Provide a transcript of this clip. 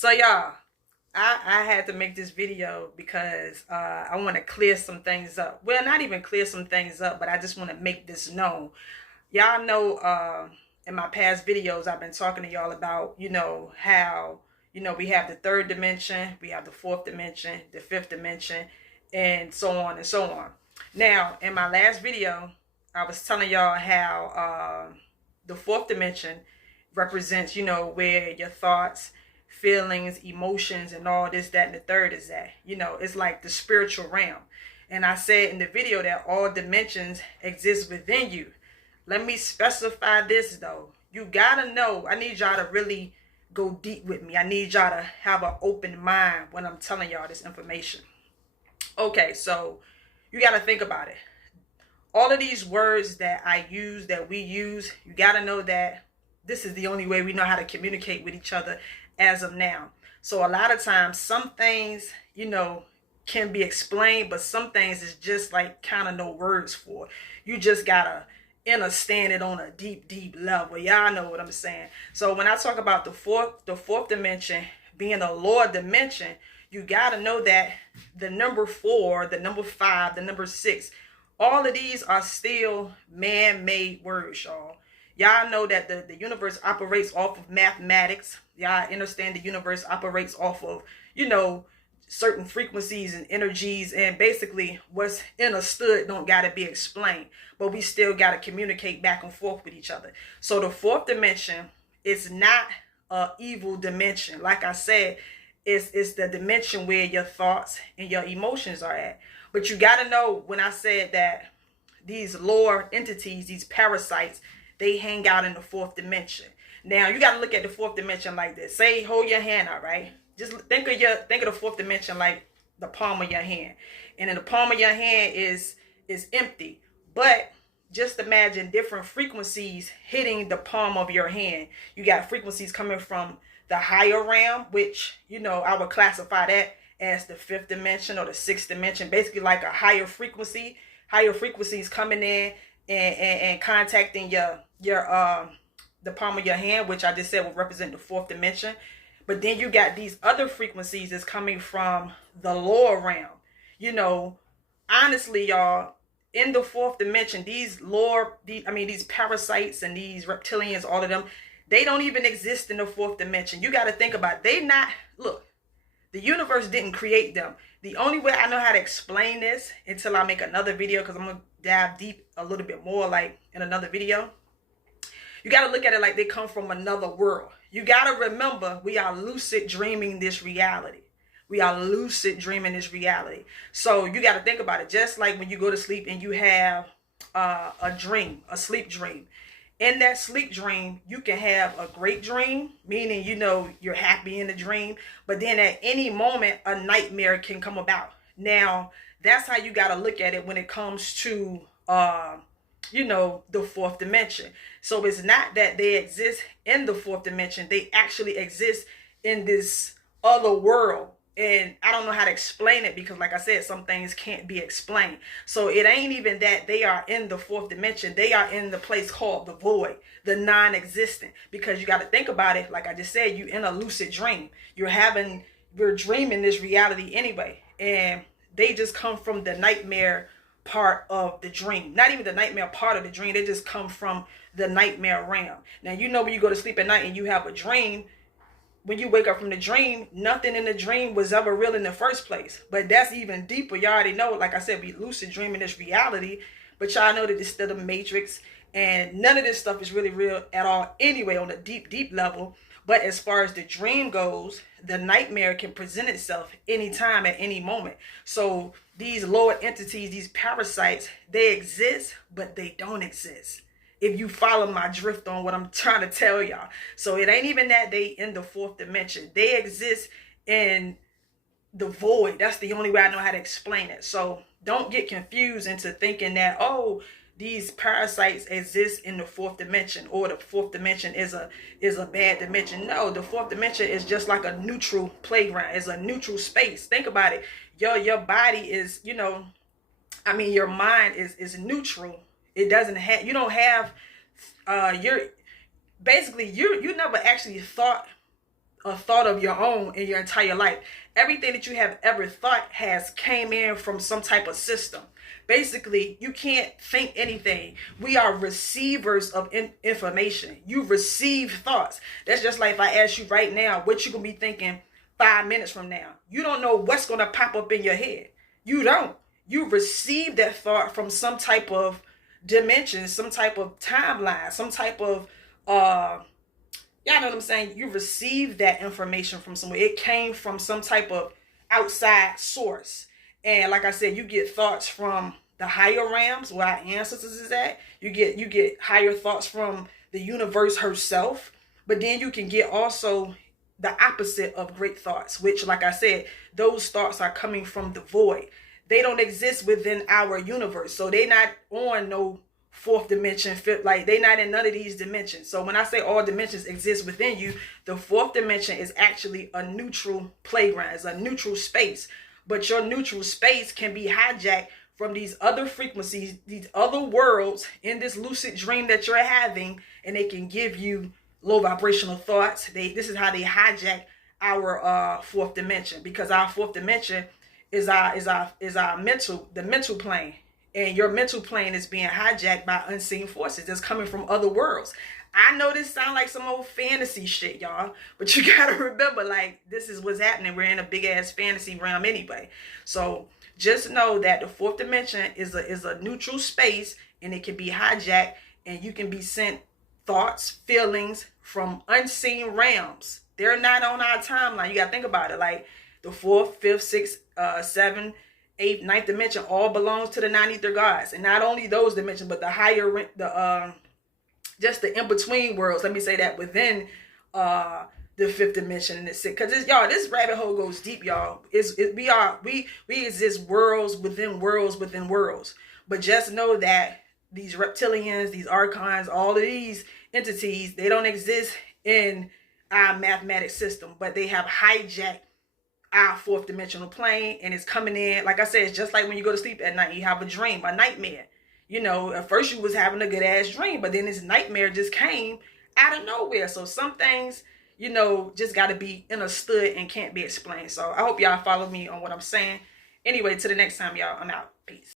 So y'all, I had to make this video because I want to clear some things up. Well, not even clear some things up, but I just want to make this known. Y'all know in my past videos I've been talking to y'all about, how, we have the third dimension, we have the fourth dimension, the fifth dimension, and so on and so on. Now, in my last video, I was telling y'all how the fourth dimension represents, where your thoughts, feelings, emotions, and all this, that, and the third is at. It's like the spiritual realm. And I said in the video that all dimensions exist within you. Let me specify this though. You gotta know, I need y'all to really go deep with me. I need y'all to have an open mind when I'm telling y'all this information. Okay, so you gotta think about it. All of these words that I use, that we use, you gotta know that this is the only way we know how to communicate with each other as of now. So a lot of times some things, can be explained, but some things is just like kind of no words for. You just gotta understand it on a deep level. Y'all know what I'm saying. So when I talk about the fourth dimension being a lower dimension, you gotta know that the number 4, the number 5, the number 6, all of these are still man-made words, y'all. Y'all know that the universe operates off of mathematics. Y'all understand the universe operates off of, certain frequencies and energies, and basically what's understood don't gotta be explained, but we still gotta communicate back and forth with each other. So the fourth dimension is not a evil dimension. Like I said, it's the dimension where your thoughts and your emotions are at. But you gotta know, when I said that these lower entities, these parasites, they hang out in the fourth dimension. Now you gotta look at the fourth dimension like this. Say, hold your hand out, right? Just think of the fourth dimension like the palm of your hand. And in the palm of your hand is empty. But just imagine different frequencies hitting the palm of your hand. You got frequencies coming from the higher realm, which, I would classify that as the fifth dimension or the sixth dimension, basically like a higher frequency. Higher frequencies coming in and contacting your the palm of your hand, which I just said will represent the fourth dimension. But then you got these other frequencies that's coming from the lower realm. Honestly, y'all, in the fourth dimension, these parasites and these reptilians, all of them, they don't even exist in the fourth dimension. You got to think about it. Look, the universe didn't create them. The only way I know how to explain this, until I make another video, because I'm going to dive deep a little bit more like in another video. You got to look at it like they come from another world. You got to remember, we are lucid dreaming this reality. We are lucid dreaming this reality. So you got to think about it. Just like when you go to sleep and you have a dream, a sleep dream. In that sleep dream, you can have a great dream, meaning, you're happy in the dream. But then at any moment, a nightmare can come about. Now, that's how you got to look at it when it comes to the fourth dimension. So it's not that they exist in the fourth dimension. They actually exist in this other world. And I don't know how to explain it because, like I said, some things can't be explained. So it ain't even that they are in the fourth dimension. They are in the place called the void, the non-existent. Because you got to think about it. Like I just said, you're in a lucid dream. You're dreaming this reality anyway. And they just come from the nightmare part of the dream. Not even the nightmare part of the dream. They just come from the nightmare realm. Now, when you go to sleep at night and you have a dream, when you wake up from the dream, nothing in the dream was ever real in the first place. But that's even deeper. You already know, like I said, we lucid dreaming this reality. But y'all know that it's still the matrix. And none of this stuff is really real at all anyway on a deep level. But as far as the dream goes, the nightmare can present itself anytime at any moment. So these lower entities, these parasites, they exist, but they don't exist. If you follow my drift on what I'm trying to tell y'all. So it ain't even that they in the fourth dimension. They exist in the void. That's the only way I know how to explain it. So don't get confused into thinking that, these parasites exist in the fourth dimension, or the fourth dimension is a bad dimension. No, the fourth dimension is just like a neutral playground. It's a neutral space. Think about it. Your body is, your mind is neutral. It doesn't have, you don't have, you never actually thought a thought of your own in your entire life. Everything that you have ever thought has came in from some type of system. Basically, you can't think anything. We are receivers of information. You receive thoughts. That's just like if I ask you right now what you gonna be thinking 5 minutes from now. You don't know what's gonna pop up in your head. You don't. You receive that thought from some type of dimension, some type of timeline, some type of y'all know what I'm saying? You receive that information from somewhere. It came from some type of outside source. And like I said, you get thoughts from the higher realms where our ancestors is at. You get higher thoughts from the universe herself. But then you can get also the opposite of great thoughts, which, like I said, those thoughts are coming from the void. They don't exist within our universe. So they not on no fourth dimension, fifth, like they not in none of these dimensions. So when I say all dimensions exist within you, the fourth dimension is actually a neutral playground. It's a neutral space. But your neutral space can be hijacked from these other frequencies, these other worlds in this lucid dream that you're having, and they can give you low vibrational thoughts. This is how they hijack our fourth dimension, because our fourth dimension is our mental plane. And your mental plane is being hijacked by unseen forces that's coming from other worlds. I know this sounds like some old fantasy shit, y'all, but you gotta remember, like, this is what's happening. We're in a big ass fantasy realm anyway. So just know that the fourth dimension is a neutral space, and it can be hijacked, and you can be sent thoughts, feelings from unseen realms. They're not on our timeline. You gotta think about it. Like the fourth, fifth, sixth, seventh, eighth, ninth dimension all belongs to the nine ether gods. And not only those dimensions, but the higher, just the in-between worlds, let me say that, within the fifth dimension and the sixth. Because y'all, this rabbit hole goes deep, y'all. We exist worlds within worlds within worlds. But just know that these reptilians, these archons, all of these entities, they don't exist in our mathematic system, but they have hijacked our fourth dimensional plane, and it's coming in. Like I said, it's just like when you go to sleep at night, you have a dream, a nightmare. You know, at first you was having a good ass dream, but then this nightmare just came out of nowhere. So some things, you know, just got to be understood and can't be explained. So I hope y'all follow me on what I'm saying. Anyway, till the next time, y'all, I'm out. Peace.